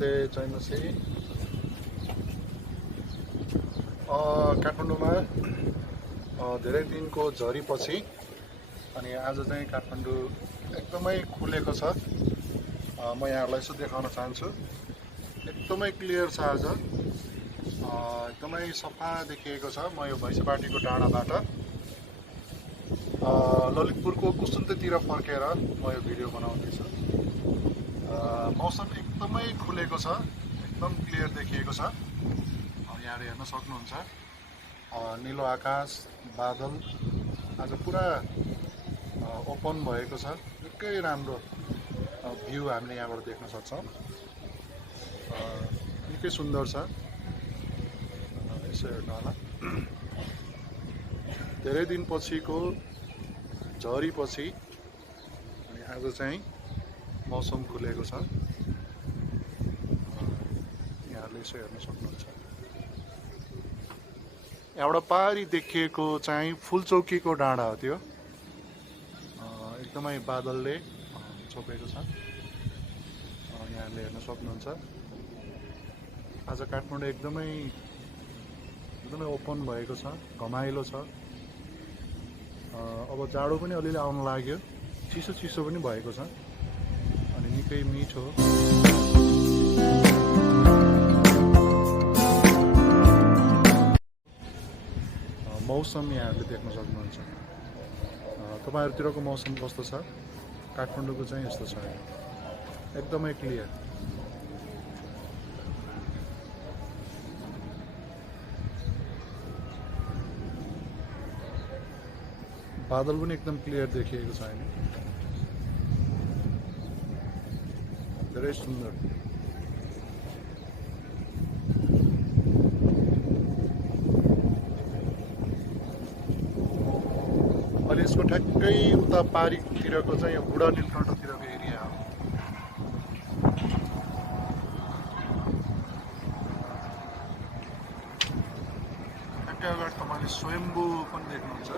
नमस्ते चाहिँदै काठमाडौँमा धेरै दिनको झरी पछि अनि आज चाहिँ काठमाडौँ एकदमै खुलेको छ। म यहाँहरूलाई यसो देखाउन चाहन्छु। एकदमै क्लियर छ आज, एकदमै सफा देखिएको छ। म यो भैसेपाटीको डाँडाबाट ललितपुरको कुसुन्तेतिर फर्केर म यो भिडियो बनाउँदैछु। मौसम एकदमै खुलेको छ, एकदम क्लियर देखिएको छ। यहाँले हेर्न सक्नुहुन्छ, नीलो आकाश, बादल आज पुरा ओपन भएको छ। निकै राम्रो भ्यू हामीले यहाँबाट देख्न सक्छौँ। निकै सुन्दर छ। यसो हेर्नु होला, धेरै दिन पछिको झरी पछि अनि आज चाहिँ मौसम खुलेको छ। यहाँले यसो हेर्न सक्नुहुन्छ। यहाँबाट पारी देखिएको चाहिँ फुलचौकीको डाँडा हो। त्यो एकदमै बादलले छोपेको छ। यहाँले हेर्न सक्नुहुन्छ। आज काठमाडौँ एकदमै ओपन भएको छ, घमाइलो छ। अब जाडो पनि अलिअलि आउन लाग्यो, चिसो पनि भएको छ अनि निकै मिठो। मौसम यहाँहरूले देख्न सक्नुहुन्छ। तपाईँहरूतिरको मौसम कस्तो छ? काठमाडौँको चाहिँ यस्तो छ, एकदमै क्लियर। बादल पनि एकदम क्लियर देखिएको छ होइन। धेरै सुन्दर। अहिले यसको ठ्याक्कै उता पारीतिरको चाहिँ यो बुढा नीलकण्ठतिरको एरिया हो। ठ्याक्कै अगाडि तपाईँले स्वयम्भू पनि देख्नुहुन्छ।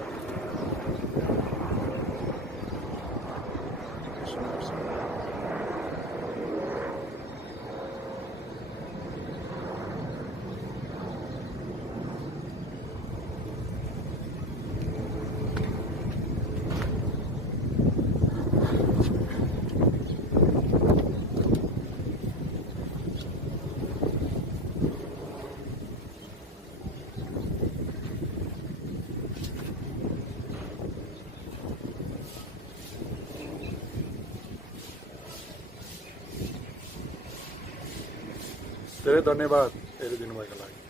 धेरै धन्यवाद हेरिदिनु भएका लागि।